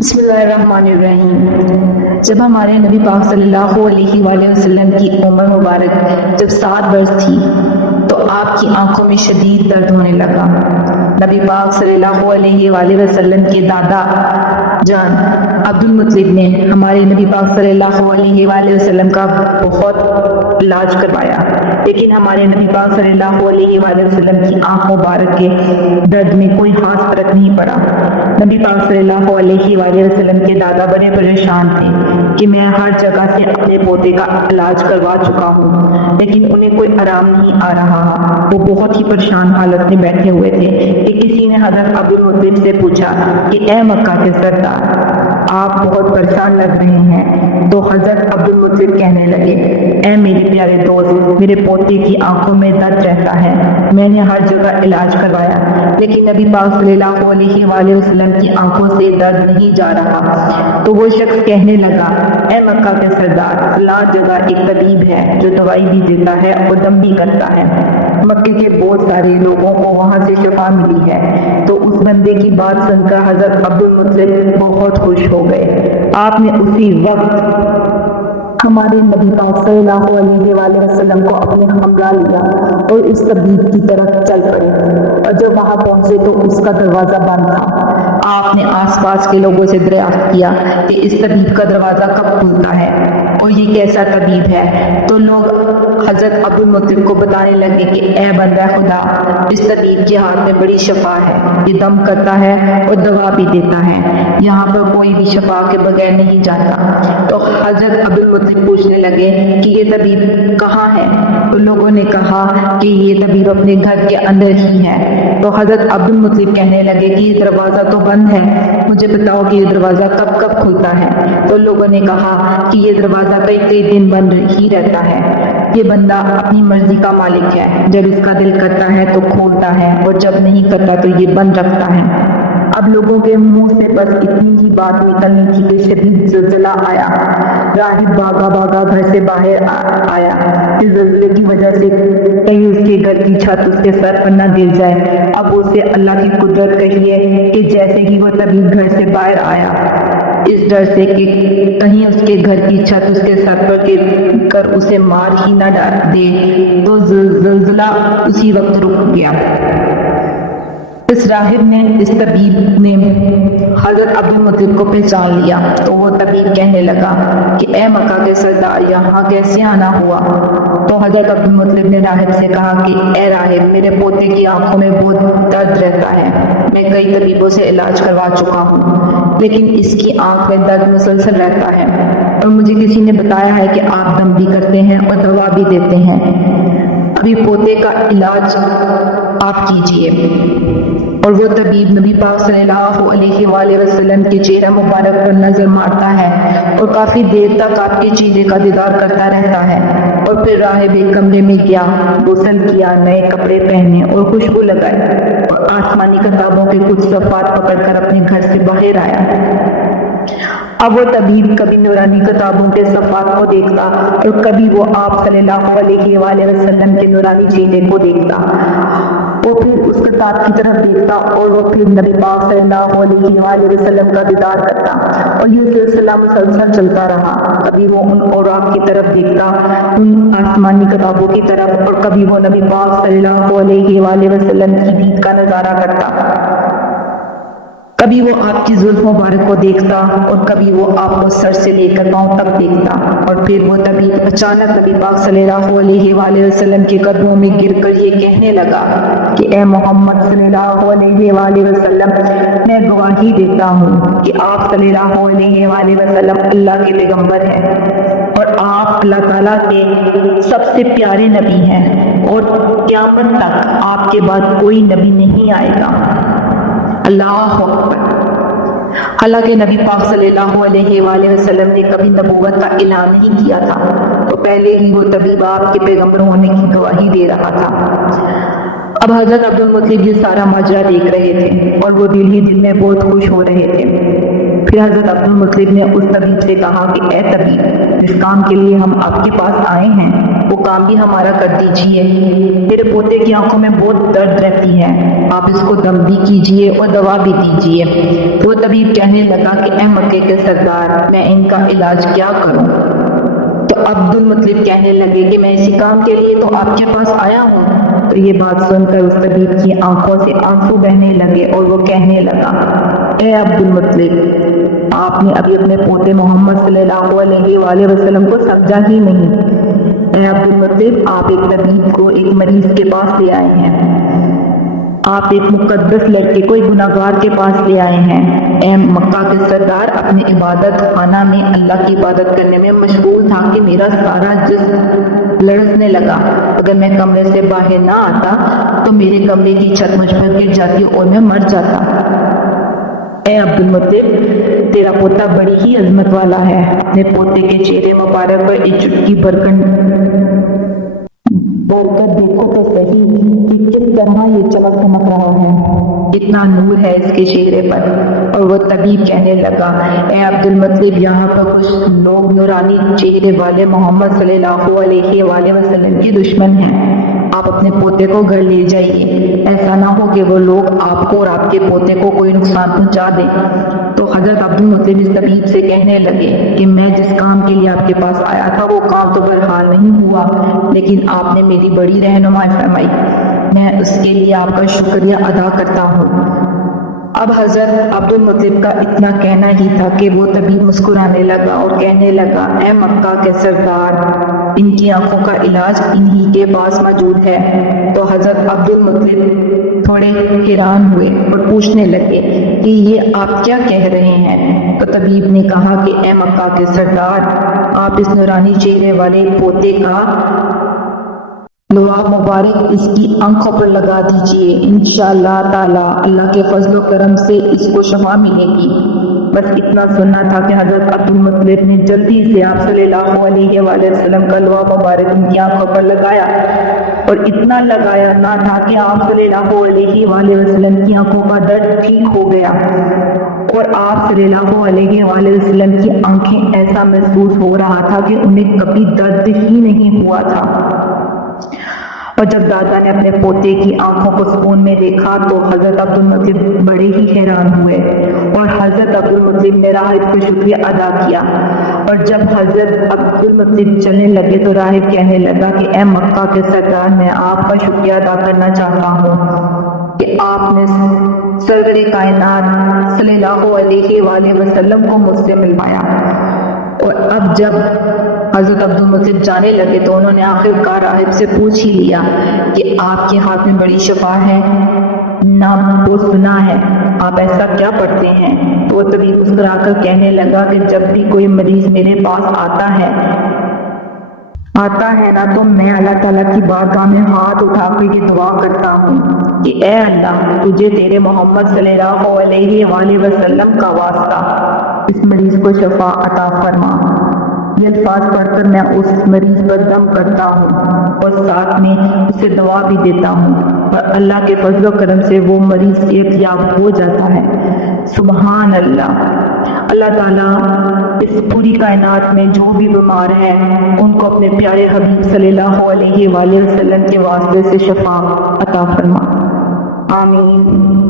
بسم اللہ الرحمن الرحیم۔ جب ہمارے نبی پاک صلی اللہ علیہ وآلہ وسلم کی عمر مبارک جب 7 برس تھی تو آپ کی آنکھوں میں شدید درد ہونے لگا۔ نبی پاک صلی اللہ علیہ وآلہ وسلم کے دادا جان عبد المطلب نے ہمارے نبی پاک صلی اللہ علیہ وآلہ وسلم کا بہت علاج کروایا، لیکن ہمارے نبی پاک صلی اللہ علیہ وآلہ وسلم کی آنکھ مبارک کے درد میں کوئی خاص فرق نہیں پڑا۔ نبی پاک صلی اللہ علیہ وآلہ وسلم کے دادا بڑے پریشان تھے کہ میں ہر جگہ سے اپنے پوتے کا علاج کروا چکا ہوں، لیکن انہیں کوئی آرام نہیں آ رہا۔ وہ بہت ہی پریشان حالت میں بیٹھے ہوئے تھے کہ کسی نے حضرت عبد المطلب سے پوچھا کہ اے مکہ کے سردار، آپ بہت پریشان لگ رہے ہیں۔ تو حضرت عبد المطلب کہنے لگے، اے میرے پیارے دوست، میرے پوتے کی آنکھوں میں درد رہتا ہے، میں نے ہر جگہ علاج کروایا، لیکن نبی پاک صلی اللہ علیہ وآلہ وسلم کی آنکھوں سے درد نہیں جا رہا۔ تو وہ شخص کہنے لگا، اے مکہ کے سردار، فلاں جگہ ایک طبیب ہے جو دوائی بھی دیتا ہے اور دم بھی کرتا ہے۔ مکے کے بہت سارے لوگوں کو وہاں سے شفا ملی ہے۔ تو اس بندے کی بات سن کر حضرت عبد المطلب بہت خوش ہو گئے۔ آپ نے اسی وقت ہمارے نبی پاک صلی اللہ علیہ وآلہ وسلم کو اپنے ہمراہ لیا اور اس طبیب کی طرف چل پڑے، اور جب وہاں پہنچے تو اس کا دروازہ بند تھا۔ آپ نے آس پاس کے لوگوں سے دریافت کیا کہ اس طبیب کا دروازہ کب کھلتا ہے اور یہ کیسا طبیب ہے؟ تو لوگ حضرت عبد المطلب کو بتانے لگے کہ اے بندہ خدا، اس طبیب کے ہاتھ میں بڑی شفا ہے، یہ دم کرتا ہے اور دوا بھی دیتا ہے، یہاں پر کوئی بھی شفا کے بغیر نہیں جاتا۔ تو حضرت عبد المطلب پوچھنے لگے کہ یہ طبیب کہاں ہے؟ تو لوگوں نے کہا کہ یہ طبیب اپنے گھر کے اندر ہی ہے۔ تو حضرت عبد المطلب کہنے لگے کہ یہ دروازہ تو بند ہے، مجھے بتاؤ کہ یہ دروازہ کب کب کھلتا ہے؟ تو لوگوں نے کہا کہ یہ دروازہ کئی دن بند ہی رہتا ہے، یہ بندہ اپنی مرضی کا مالک ہے، جب اس کا دل کرتا ہے تو کھولتا ہے اور جب نہیں کرتا تو یہ بند رکھتا ہے۔ اب لوگوں کے منہ سے بس اتنی ہی بات نکلنی تھی کہ شدید زلزلہ آیا۔ راہب بھاگا گھر سے باہر آیا۔ اس زلزلے کی وجہ سے کہیں اس کے گھر کی چھت اس کے سر پر نہ گر جائے۔ اب اسے اللہ کی قدرت کہی ہے کہ جیسے ہی وہ طبیب گھر سے باہر آیا، اس ڈر سے کہ کہیں اس کے گھر کی چھت اس کے سر پر گر کر اسے مار ہی نہ دے، تو زلزلہ اسی وقت رک گیا۔ اس راہب نے، اس طبیب نے حضرت عبد المطلب کو پہچان لیا، تو وہ طبیب کہنے لگا کہ اے مکہ کے سردار، یہاں کیسے آنا ہوا؟ تو حضرت عبد المطلب نے راہب سے کہا کہ اے راہب، میرے پوتے کی آنکھوں میں بہت درد رہتا ہے، میں کئی طبیبوں سے علاج کروا چکا ہوں، لیکن اس کی آنکھ میں درد مسلسل رہتا ہے، اور مجھے کسی نے بتایا ہے کہ آپ دم بھی کرتے ہیں اور دوا بھی دیتے ہیں، ابھی پوتے کا علاج آپ کیجئے۔ اور وہ طبیب نبی پاک صلی اللہ علیہ وآلہ وسلم کے چہرہ مبارک پر نظر مارتا ہے اور کافی دیر تک آپ کے چہرے کا دیدار کرتا رہتا ہے، اور پھر راہب ایک کمرے میں گیا، غسل کیا، نئے کپڑے پہنے اور خوشبو لگائی، اور آسمانی کتابوں کے کچھ صفحات پکڑ کر اپنے گھر سے باہر آیا۔ اب وہ طبیب کبھی نورانی کتابوں کے صفحات کو دیکھتا اور کبھی وہ آپ صلی اللہ علیہ وآلہ وسلم کے نورانی چہرے کو دیکھتا، وہ پھر اس کتاب کی طرف دیکھتا اور وہ پھر نبی پاک صلی اللہ علیہ وآلہ وسلم کا دیدار کرتا، اور یہ سلسلہ مسلسل چلتا رہا۔ کبھی وہ ان اوراق کی طرف دیکھتا، ان آسمانی کتابوں کی طرف، اور کبھی وہ نبی پاک صلی اللہ علیہ وآلہ وسلم کی دید کا نظارہ کرتا، کبھی وہ آپ کی زلف مبارک کو دیکھتا اور کبھی وہ آپ کو سر سے لے کر پاؤں تک دیکھتا، اور پھر وہ طبیب اچانک نبی پاک صلی اللہ علیہ وآلہ وسلم کے قدموں میں گر کر یہ کہنے لگا کہ اے محمد صلی اللہ علیہ وآلہ وسلم، میں گواہی دیتا ہوں کہ آپ صلی اللہ علیہ وآلہ وسلم اللہ کے پیغمبر ہیں، اور آپ اللہ تعالیٰ کے سب سے پیارے نبی ہیں، اور قیامت تک آپ کے بعد کوئی نبی نہیں آئے گا۔ اللہ اکبر۔ حالانکہ نبی پاک صلی اللہ علیہ وآلہ وسلم نے کبھی نبوت کا اعلان نہیں کیا تھا، تو پہلے ہی وہ طبیب آپ کے پیغمبر ہونے کی گواہی دے رہا تھا۔ اب حضرت عبد المطلب یہ سارا ماجرا دیکھ رہے تھے اور وہ دل ہی دل میں بہت خوش ہو رہے تھے۔ پھر حضرت عبد المطلب نے اس طبیب سے کہا کہ اے طبیب، جس کام کے لیے ہم آپ کے پاس آئے ہیں وہ کام بھی ہمارا کر دیجئے۔ میرے پوتے کی آنکھوں میں بہت درد رہتی ہے، آپ اس کو دم بھی کیجئے اور دوا بھی دیجئے۔ وہ طبیب کہنے لگا کہ اے مکے کے سردار، میں ان کا علاج کیا کروں؟ تو عبد المطلب کہنے لگے کہ میں اسی کام کے لیے تو آپ کے پاس آیا ہوں۔ تو یہ بات سن کر اس طبیب کی آنکھوں سے آنسو بہنے لگے اور وہ کہنے لگا، اے عبد المطلب، آپ نے ابھی اپنے پوتے محمد صلی اللہ علیہ وآلہ وسلم کو سمجھا ہی نہیں۔ اے عبد المطلب، آپ ایک طبیب کو ایک مریض کے پاس لے آئے ہیں، آپ ایک مقدس لڑکے کو ایک گناہگار کے پاس لے آئے ہیں۔ اے مکہ کے سردار، اپنی عبادت خانہ میں اللہ کی عبادت کرنے میں مشغول تھا کہ میرا سارا جسم لرزنے لگا۔ اگر میں کمرے سے باہر نہ آتا تو میرے کمرے کی چھت مجھ پر گر جاتی اور میں مر جاتا۔ اے عبد المطلب، تیرا پوتا بڑی ہی عظمت والا ہے، اپنے پوتے کے چہرے مبارک پر ایک چٹکی برکت دیکھو تو صحیح کہ کس طرح یہ چمک دمک رہا ہے، اتنا نور ہے اس کے چہرے پر۔ اور وہ طبیب کہنے لگا، اے عبد المطلب، یہاں پر کچھ لوگ نورانی چہرے والے محمد صلی اللہ علیہ وآلہ وسلم کی دشمن ہیں، آپ اپنے پوتے کو گھر لے جائیے، ایسا نہ ہو کہ وہ لوگ آپ کو اور آپ کے پوتے کو کوئی نقصان پہنچا دیں۔ تو حضرت عبد المطلب اس طبیب سے کہنے لگے کہ میں جس کام کے لیے آپ کے پاس آیا تھا وہ کام تو بہرحال نہیں ہوا، لیکن آپ نے میری بڑی رہنمائی فرمائی، میں اس کے لیے آپ کا شکریہ ادا کرتا ہوں۔ اب حضرت عبد المطلب کا اتنا کہنا ہی تھا کہ وہ طبیب مسکرانے لگا اور کہنے لگا، اے مکہ کے سردار، ان کی آنکھوں کا علاج انہی کے پاس موجود ہے۔ تو حضرت عبد المطلب تھوڑے حیران ہوئے اور پوچھنے لگے کہ یہ آپ کیا کہہ رہے ہیں؟ تو طبیب نے کہا کہ اے مکہ کے سردار، آپ اس نورانی چہرے والے پوتے کا لعاب مبارک اس کی آنکھوں پر لگا دیجئے، انشاءاللہ تعالی اللہ کے فضل و کرم سے اس کو شفا ملے گی۔ بس اتنا سننا تھا کہ حضرت عبد المطلب نے جلدی سے آپ صلی اللہ علیہ وآلہ وسلم کا لعاب مبارک ان کی آنکھوں پر لگایا، اور اتنا لگایا نہ تھا کہ آپ صلی اللہ علیہ وآلہ وسلم کی آنکھوں کا درد ٹھیک ہو گیا، اور آپ صلی اللہ علیہ وآلہ وسلم کی آنکھیں ایسا محسوس ہو رہا تھا کہ انہیں کبھی درد ہی نہیں ہوا تھا۔ اور جب دادا نے اپنے پوتے کی آنکھوں کو سکون میں دیکھا تو حضرت عبد المطلب بڑے ہی حیران ہوئے، اور حضرت عبد المطلب نے راہب کو شکریہ ادا کیا۔ اور جب حضرت عبد المطلب چلنے لگے تو راہب کہنے لگا کہ اے مکہ کے سردار، میں آپ کا شکریہ ادا کرنا چاہتا ہوں کہ آپ نے سرور کائنات صلی اللہ علیہ وآلہ وسلم کو مجھ سے ملوایا۔ اور اب جب حضرت عبد المطلب جانے لگے تو انہوں نے آخر کار راہب سے پوچھ ہی لیا کہ آپ کے ہاتھ میں بڑی شفا ہے، نام تو سنا ہے، آپ ایسا کیا پڑھتے ہیں؟ تو وہ طبیب مسکرا کر کہنے لگا کہ جب بھی کوئی مریض میرے پاس آتا ہے نا تو میں اللہ تعالیٰ کی بارگاہ میں ہاتھ اٹھا کر یہ دعا کرتا ہوں کہ اے اللہ، تجھے تیرے محمد صلی اللہ علیہ وآلہ وسلم کا واسطہ اس مریض کو شفا عطا فرما۔ یہ الفاظ پڑھ کر میں اس مریض پر دم کرتا ہوں اور ساتھ میں اسے دوا بھی دیتا ہوں، اور اللہ کے فضل و کرم سے وہ مریض صحت یاب ہو جاتا ہے۔ سبحان اللہ۔ اللہ تعالیٰ اس پوری کائنات میں جو بھی بیمار ہیں ان کو اپنے پیارے حبیب صلی اللہ علیہ وآلہ وسلم کے واسطے سے شفا عطا فرما، آمین۔